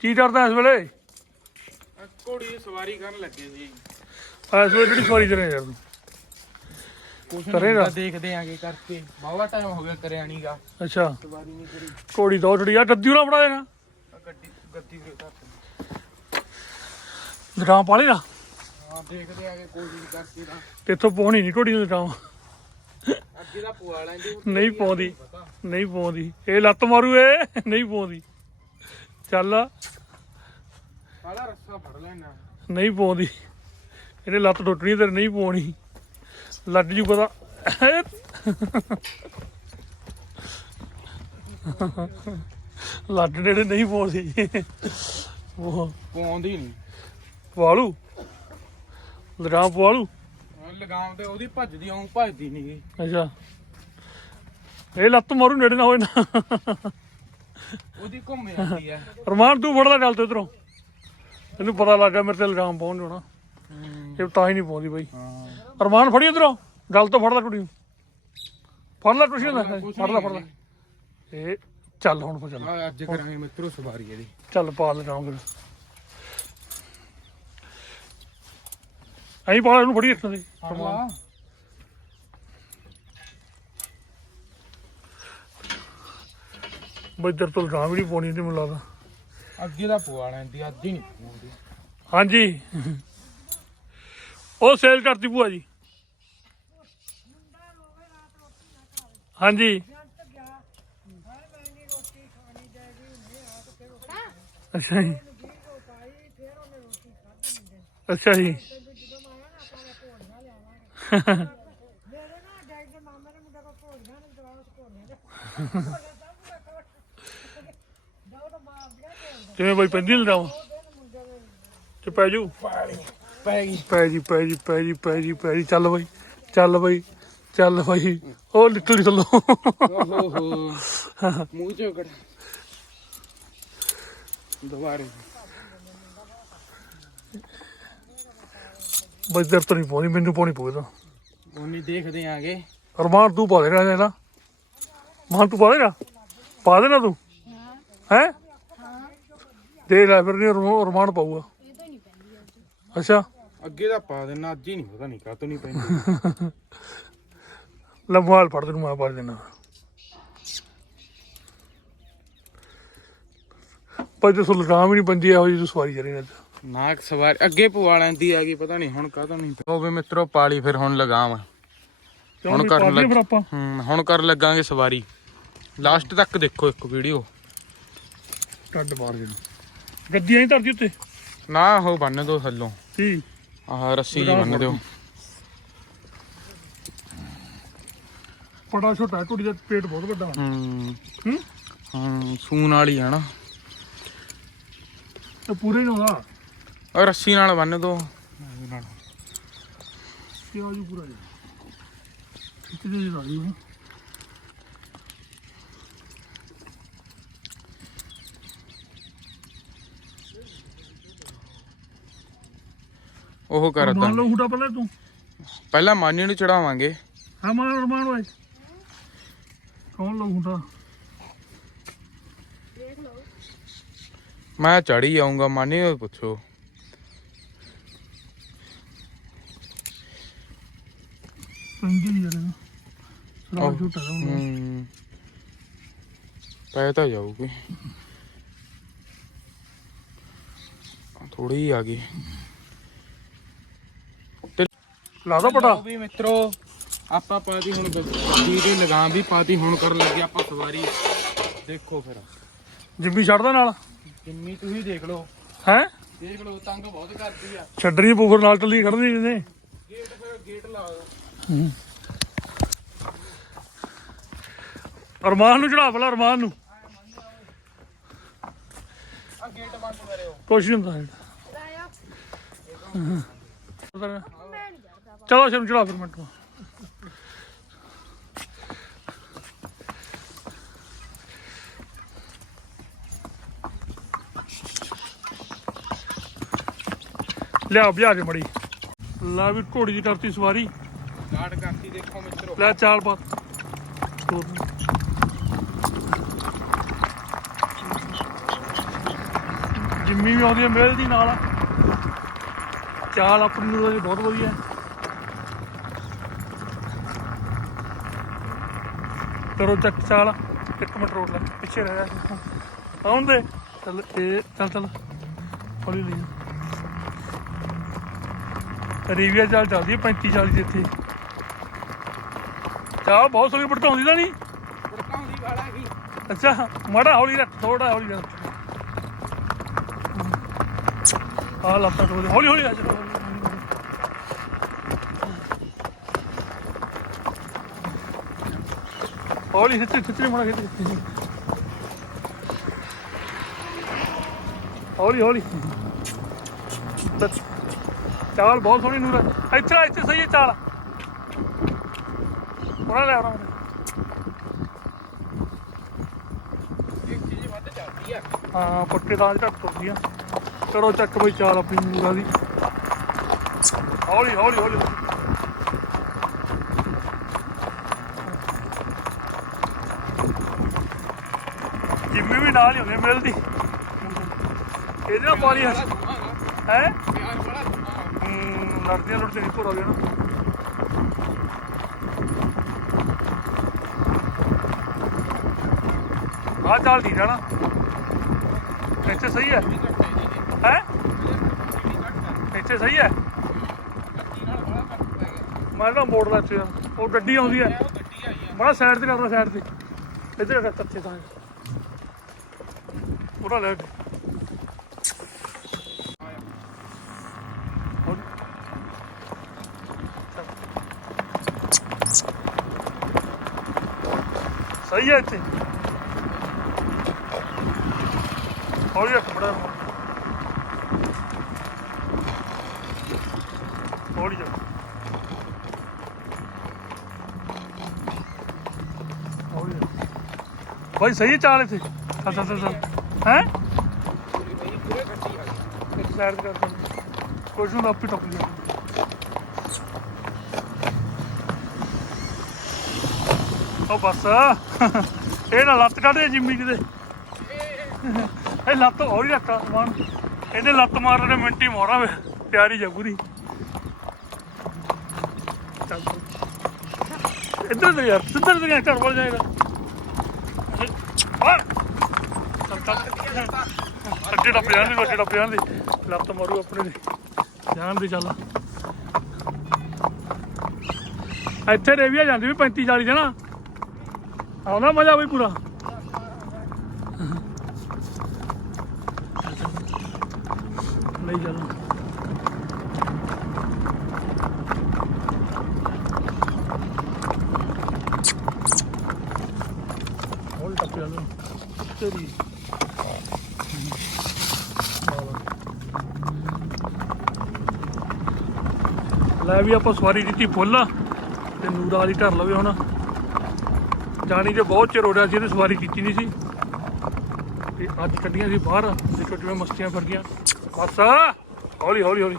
ਕੀ ਕਰਦਾ ਇਸ ਵੇਲੇ? ਘੋੜੀ ਸਵਾਰੀ ਕਰਨ ਲੱਗੇ ਸੀ। ਇਸ ਵੇਲੇ ਜਿਹੜੀ ਸਵਾਰੀ ਕਰੇ ਯਾਰ ਤੂੰ? ਕੁਛ ਕਰੇਗਾ? ਦੇਖਦੇ ਆਂਗੇ ਕਰਕੇ। ਬਾਵਾ ਟਾਈਮ ਹੋ ਗਿਆ ਕਰਿਆ ਨਹੀਂਗਾ ਅੱਛਾ। ਸਵਾਰੀ ਨਹੀਂ ਕਰੀ। ਘੋੜੀ ਦੋ ਛੜੀ ਆ ਗੱਦੀ ਉਹਨਾਂ ਬਣਾ ਦੇਣਾ ਆਹ ਗੱਡੀ ਗੱਡੀ ਵੀਰੇ ਧਰ ਦੁਕਾਨ ਪਾ ਨਾ ਹਾਂ ਦੇਖਦੇ ਆਂਗੇ ਕੋਸ਼ਿਸ਼ ਕਰਕੇ ਤਾਂ ਤੇ ਇੱਥੋਂ ਪਹੁੰਚਣੀ ਨਹੀਂ ਘੋੜੀ ਦੀ ਦੁਕਾਨ ਅੱਗੇ ਦਾ ਪਵਾ ਲੈਂਦੇ ਨਹੀਂ ਪਾਉਂਦੀ ਨਹੀਂ ਪਾਉਂਦੀ ਇਹ ਲੱਤ ਮਾਰੂ ਏ ਨਹੀਂ ਪਾਉਂਦੀ ਚੱਲ। ਕਾਲਾ ਰੱਸਾ ਫੜ ਲੈਣਾ। ਨਹੀਂ ਪਾਉਂਦੀ ਇਹਨੇ ਲੱਤ ਟੁੱਟਣੀ ਤੇ ਨਹੀਂ ਪਾਉਣੀ ਲੱਡ ਜੂ ਪਤਾ। ਲੱਡ ਜਿਹੜੇ ਨਹੀਂ ਪਾਉਂਦੀ ਉਹ। ਪਾਉਂਦੀ ਨਹੀਂ ਪਵਾਲੂ। ਲਗਾਮ ਪਵਾਲੂ। ਲਗਾਮ ਤੇ ਉਹਦੀ ਭੱਜਦੀ ਆਉਂ ਭੱਜਦੀ ਨਹੀਂ ਅੱਛਾ। ਇਹ ਲੱਤ ਮਾਰੂ ਨੇੜੇ ਨਾ ਹੋਏ ਨਾ। ਉਹਦੀ ਘੁੰਮ ਜਾਂਦੀ ਆ। ਰਮਾਨ ਤੂੰ ਫੜਦਾ ਚੱਲ ਤੇ ਇਧਰੋਂ ਇਹਨੂੰ ਪਤਾ ਲੱਗ ਗਿਆ ਮੇਰੇ ਤੇ ਲਗਾਮ ਪਾਉਣ ਹੋਣਾ ਇਹ ਤਾਂ ਹੀ ਨਹੀਂ ਪਾਉਂਦੀ ਬਾਈ। ਰਮਾਨ ਫੜੀ ਇਧਰੋਂ ਗੱਲ ਤੋਂ ਫੜ ਲੈ ਕੁੜੀ ਨੂੰ। ਫੜ ਲੈ ਹੁੰਦਾ। ਕੁਛ ਫੜ ਲੈ ਨਹੀਂ ਫੜ ਲੈ। ਇਹ ਚੱਲ ਹੁਣ ਫਿਰ ਚੱਲ। ਅੱਜ ਕਰਾਂਗੇ ਮਿੱਤਰੋ ਸਵਾਰੀ ਇਹਦੀ। ਚੱਲ ਪਾ ਲੈ ਜਾਵਾਂ ਫਿਰ। ਐਂ ਪਾ ਲੈ ਇਹਨੂੰ ਫੜੀ ਰੱਖਣ ਦੇ ਫੜ ਬਈ ਇੱਧਰ ਤੋਂ ਲਗਾਮ ਵੀ ਨਹੀਂ ਪਾਉਣੀ ਤੇ ਮੈਨੂੰ ਲੱਗਦਾ। ਅੱਗੇ ਦਾ ਪਵਾ ਲੈਂਦੀ ਅੱਜ ਹੀ ਨਹੀਂ ਪਾਉਂਦੀ ਹਾਂਜੀ। ਉਹ ਸੇਲ ਕਰਤੀ ਭੂਆ ਜੀ। ਹਾਂਜੀ। ਅੱਛਾ ਜੀ। ਅੱਛਾ ਜੀ। ਕਿਵੇਂ ਬਾਈ ਪੈਂਦੀ ਲੜਾਵਾਂ ਤੇ ਪੈ ਜੂ? ਪੈ ਗਈ ਪੈ ਜੀ ਪੈ ਜੀ ਪੈ ਜੀ ਪੈ ਜੀ ਪੈ ਜੀ। ਚੱਲ ਬਈ ਚੱਲ ਬਈ ਚੱਲ ਬਈ। ਉਹ ਨਿਕਲੀ ਥੱਲੋਂ। ਓਹੋ। ਹੋ ਮੂੰਹ ਚੋਂ ਦੁਬਾਰੇ। ਤੋਂ ਨਹੀਂ ਪਾਉਣੀ ਮੈਨੂੰ ਪਾਉਣੀ ਪਊਗਾ ਉਹਨੀ ਦੇਖਦੇ ਆਂਗੇ। ਅਰਮਾਨ ਤੂੰ ਪਾ ਦੇਣਾ ਇਹਦਾ। ਮਾਨ ਤੂੰ ਪਾ ਦੇਣਾ ਪਾ ਦੇਣਾ ਤੂੰ। ਹੈ? ਦੇ ਲੈ ਫਿਰ ਨਹੀਂ ਅਰਮਾਨ ਪਾਊਗਾ। ਅੱਛਾ। ਅੱਗੇ ਦਾ ਪਾ ਦੇਣਾ ਅੱਜ ਹੀ ਨਹੀਂ ਪਤਾ ਨਹੀਂ ਕਾਤੋਂ ਨਹੀਂ ਪੈਂਦੀ। ਲੰਮਾਲ ਫੜ ਤੈਨੂੰ ਮੈਂ ਪਾ ਦੇਣਾ। ਪਰ ਤੇ ਸੁਲਤਾਨ ਵੀ ਨਹੀਂ ਬੰਦੀ ਇਹੋ ਜਿਹੀ ਤੂੰ ਸਵਾਰੀ ਜਰੀ ਨਾ ਨਾ ਸਵਾਰੀ ਅੱਗੇ ਪਵਾ ਲੈਂਦੀ ਆ ਗਈ ਪਤਾ ਨਹੀਂ ਹੁਣ ਕਾਤੋਂ ਨਹੀਂ ਹੋਵੇ ਮਿੱਤਰੋ ਪਾਲੀ ਫਿਰ ਹੁਣ ਲਗਾਮ ਹੁਣ ਕਰਨ ਲੱਗ- ਫਿਰ ਆਪਾਂ? ਹੂੰ ਹੁਣ ਕਰ ਲੱਗਾਂਗੇ ਸਵਾਰੀ। ਲਾਸਟ ਤੱਕ ਦੇਖੋ ਇੱਕ ਵੀਡੀਓ ਟੱਡ ਮਾਰ ਦੇ ਗੱਡੀਆਂ ਨਹੀਂ ਧਰਦੀ ਉੱਤੇ? ਨਾ ਉਹ ਬੰਨ ਦੋ ਥੱਲੋਂ। ਕੀ? ਆਹ ਰੱਸੀ ਜੀ ਬੰਨ ਦਿਓ। ਪੜਾ ਛੋਟਾ ਕੁੜੀ ਦਾ ਪੇਟ ਬਹੁਤ ਵੱਡਾ ਹੋਣਾ ਹੂੰ। ਹੂੰ? ਹੂੰ ਸੂਨ ਵਾਲੀ ਆ ਨਾ। ਤੇ ਪੂਰੇ ਨਹੀਂ ਹੋਣਾ ਉਹ ਰੱਸੀ ਨਾਲ ਬੰਨ ਦੋ ਕੀ ਆਜੂ ਪੂਰਾ ਜੀ ਕਿਤੇ ਜੀ ਰਾਜੀ ਹੂੰ ਉਹ ਕਰ ਮੰਨ ਦਾਂ ਲਓ ਹੁਟਾ ਪਹਿਲਾਂ ਤੂੰ। ਪਹਿਲਾਂ ਮਾਨੀ ਨੂੰ ਚੜਾਵਾਂਗੇ। ਹਾਂ ਮਾਨ ਰਮਾਨ ਓਏ ਕੌਣ ਲਓ ਹੁਟਾ। ਮੈਂ ਚੜੀ ਆਉਂਗਾ ਮਾਨੀ ਨੂੰ ਪੁੱਛੋ। ਪੰਜੀ ਯਾਰ ਸਰਾ ਆਹੋ। ਛੋਟਾ ਦਾ ਹੁੰਦਾ ਹੂੰ। ਪੈ ਤਾਂ ਜਾਊਗੀ। ਥੋੜੀ ਆ ਗਈ। ਲਾਦਾ ਪਟਾ। ਲਓ ਵੀ ਮਿੱਤਰੋ ਆਪਾਂ ਪਾਤੀ ਹੁਣ ਗੱਡੀ ਦੀ ਲਗਾਮ ਵੀ ਪਾਤੀ ਹੁਣ ਕਰਨ ਲੱਗੇ ਆਪਾਂ ਸਵਾਰੀ। ਦੇਖੋ ਫਿਰ। ਜਿੰਮੀ ਛੱਡਦਾ ਨਾਲ? ਕਿੰਨੀ ਤੁਸੀਂ ਦੇਖ ਲਓ। ਹੈ? ਦੇਖ ਲਓ ਤੰਗ ਬਹੁਤ ਕਰਦੀ ਆ। ਛੱਡਣੀ ਬੂਫਰ ਨਾਲ ਟੱਲੀ ਖੜਨੀ ਕਿਤੇ ਗੇਟ ਫਿਰ ਗੇਟ ਲਾ ਦਿਓ। ਅਰਮਾਨ ਨੂੰ ਚੜਾ ਪਹਿਲਾਂ ਅਰਮਾਨ ਨੂੰ। ਆ ਗੇਟ ਬੰਦ ਕਰਿਓ। ਕੁਛ ਨਹੀਂ ਹੁੰਦਾ। ਹੈਗਾ। ਚਲੋ ਸ਼ਰਮ ਚੜਾ ਫਿਰ ਮਿੰਟ। ਲਿਆ ਬਿਆ ਕੇ ਮੜੀ। ਲਾ ਵੀ ਘੋੜੀ ਦੀ ਕਰਤੀ ਸਵਾਰੀ। ਗਾਰਡ ਕਰਤੀ ਦੇਖੋ ਮਿੱਤਰੋ। ਲੈ ਚਾਲ ਪਾ। ਜਿੰਮੀ ਵੀ ਆਉਂਦੀ ਹੈ ਮੇਲ ਦੀ ਨਾਲ। ਚਾਲ ਆਪਣੀ ਨੂੰ ਬਹੁਤ ਵਧੀਆ। ਕਰੋ ਚੱਕ ਚਾਲ। ਇੱਕ ਮਿੰਟ ਰੋਕ ਲੈ ਪਿੱਛੇ ਰਹਿ ਜਾ ਆਉਣ ਦੇ। ਚੱਲ ਇਹ ਚੱਲ ਚੱਲ। ਹੌਲੀ ਲਈ। ਰੀਵੀਆ ਚਾਲ ਚੱਲਦੀ ਹੈ 35 40 ਦੇ ਇੱਥੇ। ਚਾਲ ਬਹੁਤ ਸੋਹਣੀ ਭੜਕਾਉਂਦੀ ਤਾਂ ਨਹੀਂ। ਬਰਕਾਉਂਦੀ ਵਾਲਾ ਕੀ ਅੱਛਾ ਮਾੜਾ ਹੌਲੀ ਰੱਖ ਥੋੜਾ ਹੌਲੀ ਰੱਖ। ਆ ਲੱਤਾਂ ਹੌਲੀ ਹੌਲੀ ਆ ਜਾ ਹੌਲੀ ਖਿੱਚ ਖਿੱਚ ਮਾੜਾ ਖਿੱਚ ਹੌਲੀ ਹੌਲੀ ਬਸ। ਚਾਲ ਬਹੁਤ ਸੋਹਣੀ ਨੂਰ ਹੈ ਇੱਥੇ ਆ, ਇੱਥੇ ਸਹੀ ਹੈ ਚਾਲ ਉਹਨਾਂ ਲੈ ਆਉਣਾ ਇੱਕ ਚੀਜ਼ ਵੱਧ ਚੱਲਦੀ ਆ ਹਾਂ ਪੱਕੇ ਦਾ ਘੱਟ ਤੁਰਦੀ ਆ ਕਰੋ ਚੱਕ ਬਈ ਚਾਲ ਆਪਣੀ ਨੂਰਾ ਦੀ ਹੌਲੀ ਹੌਲੀ ਹੌਲੀ ਜਿੰਮੀ ਵੀ ਨਾਲ ਹੀ ਹੁੰਦੇ ਮਿਲਦੀ। ਇਹਦੇ ਨਾਲ ਪਾਣੀ ਹੈ? ਧੂਆਂ। ਲੜਦੀਆਂ ਲੜਦੀਆਂ ਨਹੀਂ ਭੁਰਾ ਗਿਆ ਨਾ ਆ ਚਾਲ ਹੈ ਨਾ ਇੱਥੇ ਸਹੀ ਹੈ। ਹੈ? ਇੱਥੇ ਸਹੀ ਹੈ। ਮੈਂ ਤਾਂ ਮੋੜ ਦਾ ਇੱਥੇ। ਉਹ ਗੱਡੀ ਆਉਂਦੀ ਹੈ। ਬੜਾ ਸਾਈਡ ਤੇ ਕਰਨਾ ਸਾਈਡ ਤੇ। ਇੱਧਰ ਕਰ ਕੱਚੇ ਤਾਂ। ਪੂਰਾ ਲੈ ਕੇ। ਸਹੀ ਹੈ ਇੱਥੇ ਹੌਲੀ ਰੱਖ ਬੜਾ ਹੌਲੀ ਜਾ ਹੌਲੀ ਭਾਈ ਸਹੀ ਹੈ ਚਾਲ ਇੱਥੇ ਚੱਲ ਚੱਲ ਚੱਲ ਹੈ? ਇੱਕ ਸਾਈਡ ਤੇ ਕਰ ਕੁਝ ਨੂੰ ਆਪੇ ਟੱਪ ਗਿਆ ਉਹ ਬਸ। ਇਹ ਨਾ ਲੱਤ ਕੱਢ ਦੇ ਜਿੰਮੀ ਕਿਤੇ ਇਹ ਲੱਤ ਹੀ ਰੱਖਾ ਸਮਾਨ। ਇਹਨੇ ਲੱਤ ਮਾਰਨ ਦੇ ਹੀ ਮੋਰਾ ਵੇ। ਪਿਆਰੀ ਜਾ ਚੱਲ। ਇੱਧਰ ਤੇ ਯਾਰ ਸਿੱਧਰ ਤੇ ਘਰ ਵੱਲ ਜਾਏਗਾ ਬਾਹਰ ਚੱਲ ਚੱਲ ਅੱਗੇ ਟੱਪ ਜਾਂਦੇ ਅੱਗੇ ਟੱਪ ਜਾਂਦੇ ਲੱਤ ਮਾਰੂ ਆਪਣੇ ਦੀ ਜਾਣ ਦੇ ਚੱਲ। ਇੱਥੇ ਰੇਵੀਆ ਜਾਂਦੀ ਵੀ 35 40 ਜਣਾ। ਆਉਂਦਾ ਮਜ਼ਾ ਬਈ ਪੂਰਾ। ਲਈ ਚੱਲ। ਹੋਰ ਟੱਪ ਜਾਂਦਾ ਤੇਰੀ ਲੈ ਵੀ ਆਪਾਂ ਸਵਾਰੀ ਦਿੱਤੀ ਫੁੱਲ ਤੇ ਨੂਰਾ ਵਾਲੀ ਧਰ ਲਵੇ ਹੁਣ। ਜਾਣੀ ਜੇ ਬਹੁਤ ਚਿਰ ਹੋ ਰਿਹਾ ਸੀ, ਇਹਦੀ ਸਵਾਰੀ ਕੀਤੀ ਨਹੀਂ ਸੀ। ਤੇ ਅੱਜ ਕੱਢੀਆਂ ਸੀ ਬਾਹਰ ਦੇਖੋ ਕਿਵੇਂ ਮਸਤੀਆਂ ਫਿਰ ਗਈਆਂ। ਬਸ ਹੌਲੀ ਹੌਲੀ ਹੌਲੀ।